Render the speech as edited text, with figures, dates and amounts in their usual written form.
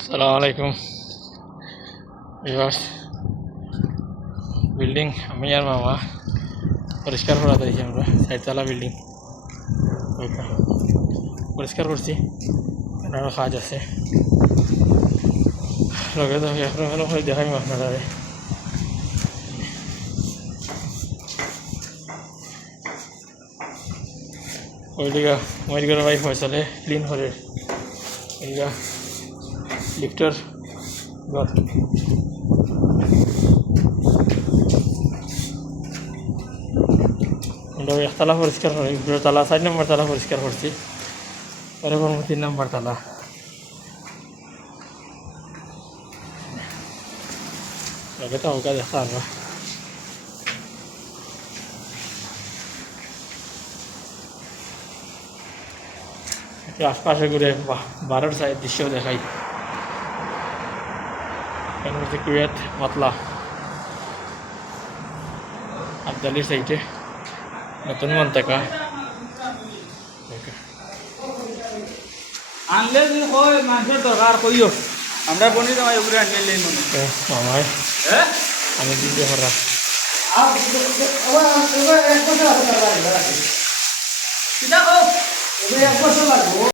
আসসালামু আলাইকুম viewers. Building আমি আর মামা পরিষ্কার করা দিয়েছি আমরা, চারতলা বিল্ডিং পরিষ্কার করছি। আরও কাজ আছে, লগে তো এখন দেখাই আপনারা। ওইদিকে মহিলা ভাই ফয়সালে ক্লিন করে এইদিকে লিফটার ঘর। একতলা পরিষ্কার করি, তালা 4 নম্বর তালা পরিষ্কার করছি, এরকম 3 নম্বর তালা। লগে তো ওকে দেখা আমরা আশপাশে ঘুরে বারোর সাইড দৃশ্য দেখাই। কুয়েত মাতলা আবদালির সাইডে নতুন মন্তাকা আনলে যদি হয় মানুষের দরকার কইও, আমরা বনি দেওয়া উপরে আনলে মনে মামায় হ্যাঁ আমি দিতে পারা এক বছর লাগবো।